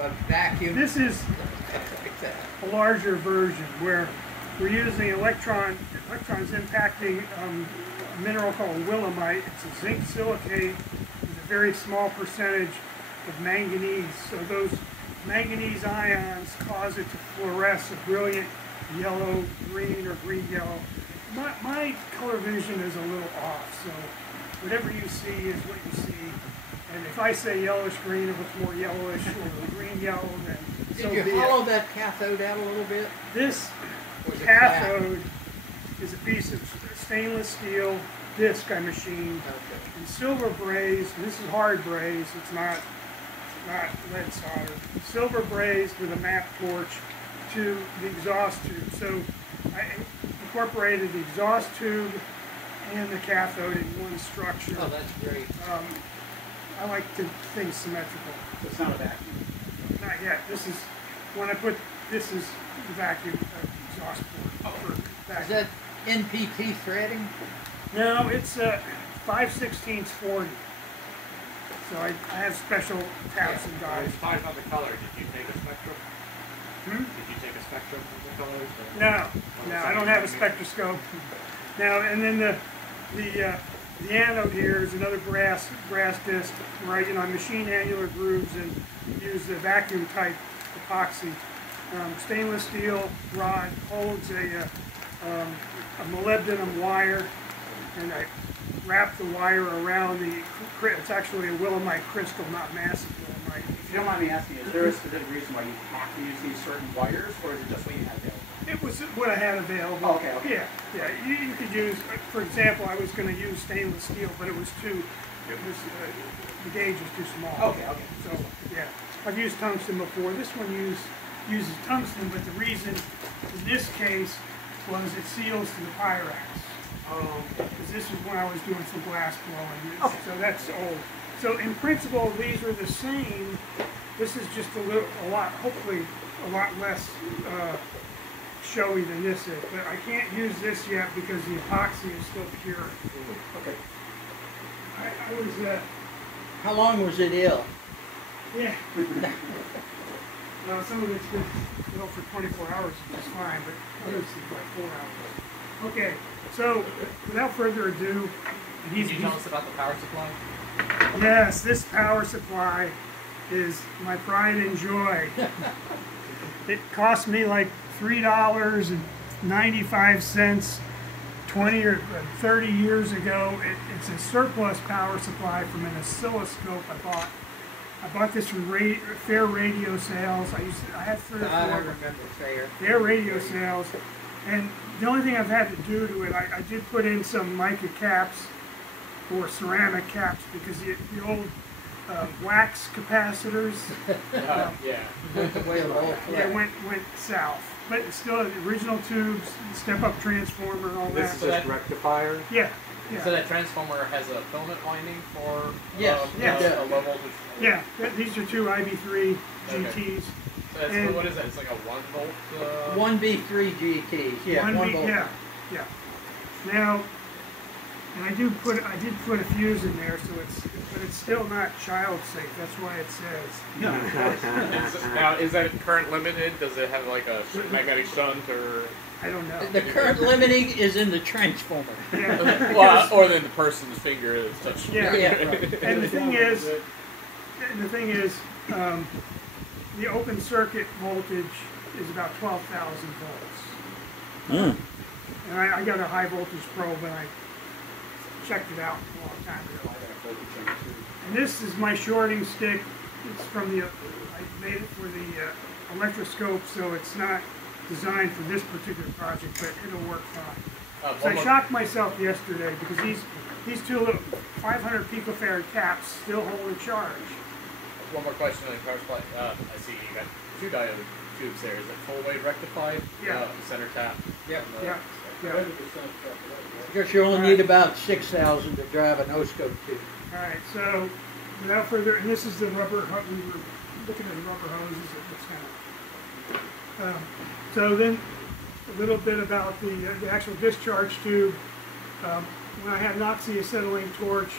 A vacuum. This is a larger version where we're using electrons impacting a mineral called willemite. It's a zinc silicate with a very small percentage of manganese. So those manganese ions cause it to fluoresce a brilliant yellow, green, or green-yellow. My color vision is a little off, so whatever you see is what you see. And if I say yellowish-green, it looks more yellowish, or green-yellow, then so be it. Did you hollow that cathode out a little bit? This cathode is a piece of stainless steel disc I machined in silver braze. This is hard braze. It's not lead solder. Silver braze with a map torch to the exhaust tube. So I incorporated the exhaust tube and the cathode in one structure. Oh, that's great. I like things symmetrical. So it's not a vacuum? Not yet. This is, when I put, this is the vacuum exhaust port. For vacuum. Is that NPT threading? No, it's 5/16 40. So I have special taps and dies. Talking about the color, did you take a spectrum? Hmm? Did you take a spectrum of the colors? No, I don't have a spectroscope. Now, and then the anode here is another brass disc where I machine annular grooves and use the vacuum type epoxy. Stainless steel rod holds a molybdenum wire, and I wrap the wire around it's actually a willemite crystal, not massive willemite. If you don't mind me asking, is there a specific reason why you have to use these certain wires, or is it just what you have available? It was what I had available. Oh, okay. Yeah. You could use, for example, I was going to use stainless steel, but the gauge was too small. Okay. So, yeah. I've used tungsten before. This one uses tungsten, but the reason in this case was it seals to the pyrex. Because this is when I was doing some glass blowing. So that's old. So in principle, these are the same. This is just hopefully a lot less showy than this is. But I can't use this yet because the epoxy is still pure. Okay. I was, How long was it ill? yeah. Well, some of it's been for 24 hours, which is fine, but others is like 4 hours. Okay, so without further ado, Can you tell us about the power supply? Yes, this power supply is my pride and joy. It cost me like $3.95 20 or 30 years ago. It's a surplus power supply from an oscilloscope I bought. I bought this from Fair Radio Sales. I had 3 or 4. I remember Fair. Fair Radio Sales. And the only thing I've had to do to it, I did put in some mica caps or ceramic caps because the old wax capacitors went south. But it's still the original tubes, step-up transformer, and all This that. is just rectifier? Yeah. So that transformer has a filament winding for a low voltage? Yeah, these are 2 IB3 GTs. So that's, what is that? It's like a 1 volt? 1B3 GTs. Yeah, 1 volt. Yeah. Now, and I did put a fuse in there, so it's still not child safe. That's why it says. No. Now, is that current limited? Does it have like a magnetic shunt or? I don't know. The current limiting is in the transformer. Yeah. Well, or then the person's finger is touching. Yeah. Right. And the thing is, the open circuit voltage is about 12,000 volts. And I got a high voltage probe, and I checked it out a long time ago. And this is my shorting stick. It's from I made it for the electroscope, so it's not designed for this particular project, but it'll work fine. So I shocked myself yesterday because these 2 little 500 picofarad caps still hold a charge. One more question on the power supply. I see you got 2 diode tubes there. Is it full wave rectified? Yeah. Center tap? Yeah. Yeah. Because you only need about 6,000 to drive an O-scope tube. All right, so without further, and this is the rubber hose. We were looking at the rubber hoses. So then a little bit about the actual discharge tube. When I had an oxyacetylene torch,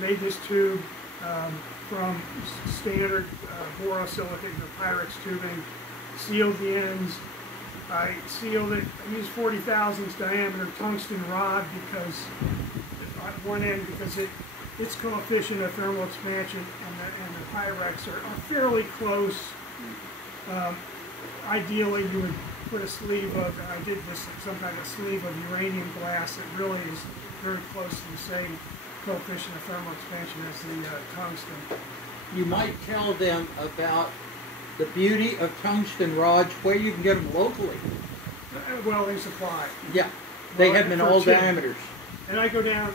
made this tube from standard borosilicate or Pyrex tubing, sealed the ends. I sealed it, I used 40 thousandths diameter tungsten rod because at one end, because its coefficient of thermal expansion and the Pyrex are fairly close. Ideally, you would put a sleeve of, I did this, some kind of sleeve of uranium glass that really is very close to the same coefficient of thermal expansion as the tungsten. You might tell them about the beauty of tungsten rods, where you can get them locally. Well, they supply. Yeah, they Well, have them in for all tin. diameters. And I go down,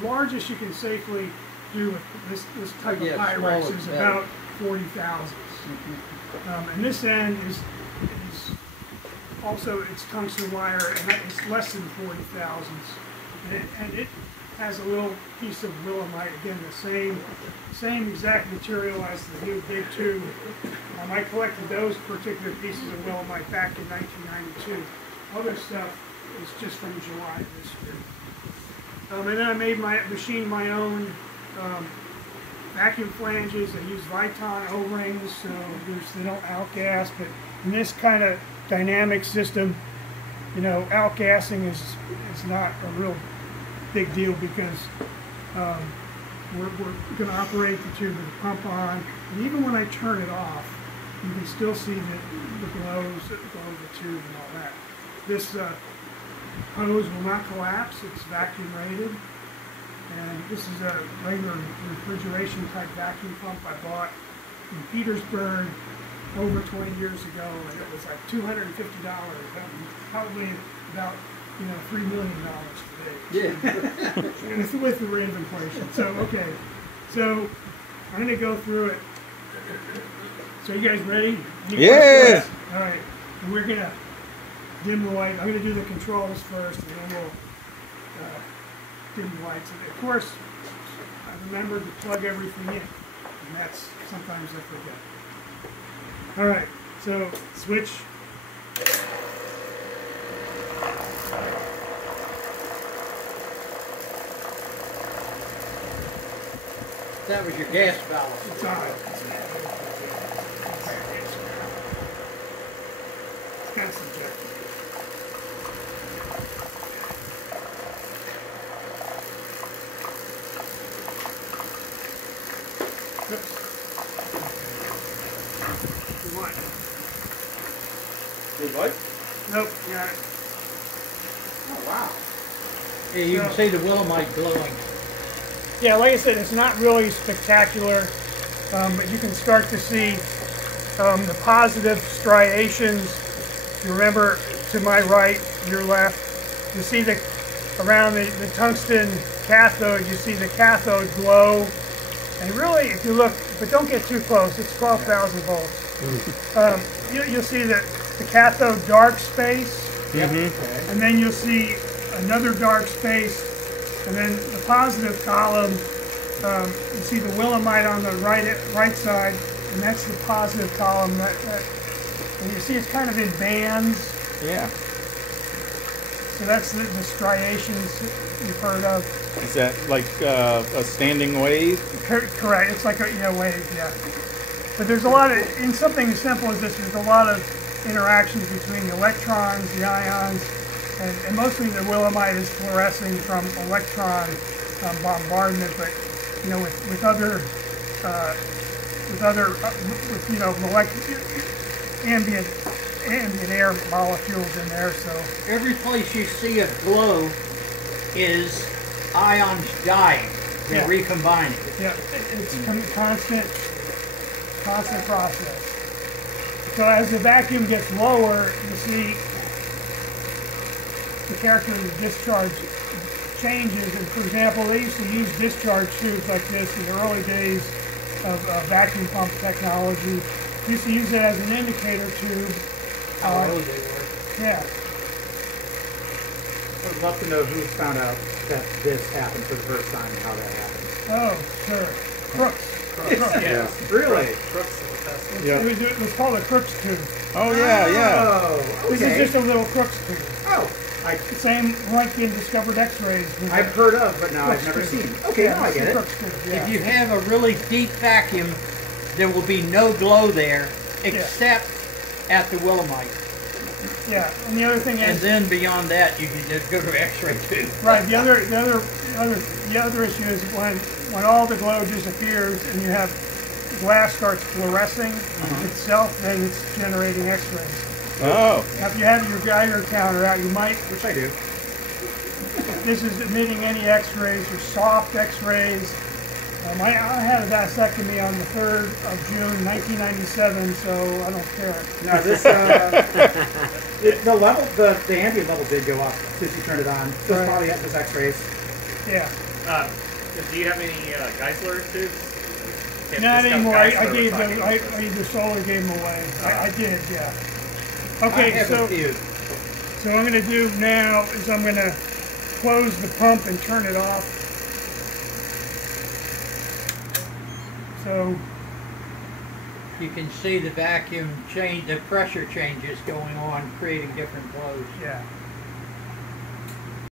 the largest you can safely do with this type of Yeah, Pyrex smaller, is better. about 40 thousandths. And this end is also, it's tungsten wire, and it's less than 40 thousandths. And it has a little piece of willemite, again, the same exact material as the new big tube. I collected those particular pieces of willemite back in 1992. Other stuff is just from July of this year. And then I machined my own vacuum flanges. I use Viton O-rings, so they don't outgas. But in this kind of dynamic system, you know, outgassing is not a real big deal because we're going to operate the tube with the pump on. And even when I turn it off, you can still see the glows that go over the tube and all that. This hose will not collapse. It's vacuum rated. And this is a regular refrigeration type vacuum pump I bought in Petersburg over 20 years ago, and it was like $250. Probably about $3 million today. Yeah. with the rate of inflation. So okay, so I'm going to go through it. So you guys ready? Any Yeah. questions? All right, and we're going to dim the light. I'm going to do the controls first, and then we'll dim the lights. And of course, I remembered to plug everything in, and that's sometimes I forget. All right, so switch. That was your gas valve. It's on. It's gas injector. Oops. Good one. Good light? Nope, got it. Oh, wow. Yeah, you can see the willemite glowing. Yeah, like I said, it's not really spectacular, but you can start to see the positive striations. You remember, to my right, your left, you see around the tungsten cathode, you see the cathode glow. And really, if you look, but don't get too close, it's 12,000 volts. You'll see the cathode dark space, and then you'll see another dark space. And then the positive column, you see the willemite on the right side, and that's the positive column. And you see it's kind of in bands. Yeah. So that's the striations you've heard of. Is that like a standing wave? Correct. It's like a wave, yeah. But there's a lot of, in something as simple as this, there's a lot of interactions between the electrons, the ions, and mostly the willemite is fluorescing from electron bombardment. But with other ambient air molecules in there. So Every place you see a glow is ions dying. They're recombining. yeah, it's constant process. So as the vacuum gets lower, you see the character of the discharge changes. And for example, they used to use discharge tubes like this in the early days of vacuum pump technology. They used to use it as an indicator tube. How early they were. Yeah. I'd love to know who found out that this happened for the first time and how that happened. Oh, sure. Crooks. Yeah. Really? It was called a Crookes tube. Oh yeah, yeah. Oh, okay. This is just a little Crookes tube. Oh, Same like in discovered X-rays. I've heard of, but now I've never Looks good. seen. Okay, now I get it. Looks good, yeah. If you have a really deep vacuum, there will be no glow there except at the Willemite. Yeah, and the other thing And is, then beyond that, you can just go to X-ray too. right? The other issue is when all the glow disappears and you have glass starts fluorescing itself, then it's generating X-rays. Oh. Now, if you have your Geiger counter out, you might. Which I do. This is emitting any X-rays or soft X-rays. I had a vasectomy on the 3rd of June, 1997, so I don't care. Now this, the level, the ambient level did go up since you turned it on. So it's probably at those X-rays. Yeah. Do you have any Geisler tubes? Not anymore. I gave them. I either sold or gave them away. I did, yeah. Okay, I have so a few. so what I'm going to do now is I'm going to close the pump and turn it off. So You can see the vacuum change, the pressure changes going on, creating different flows. yeah.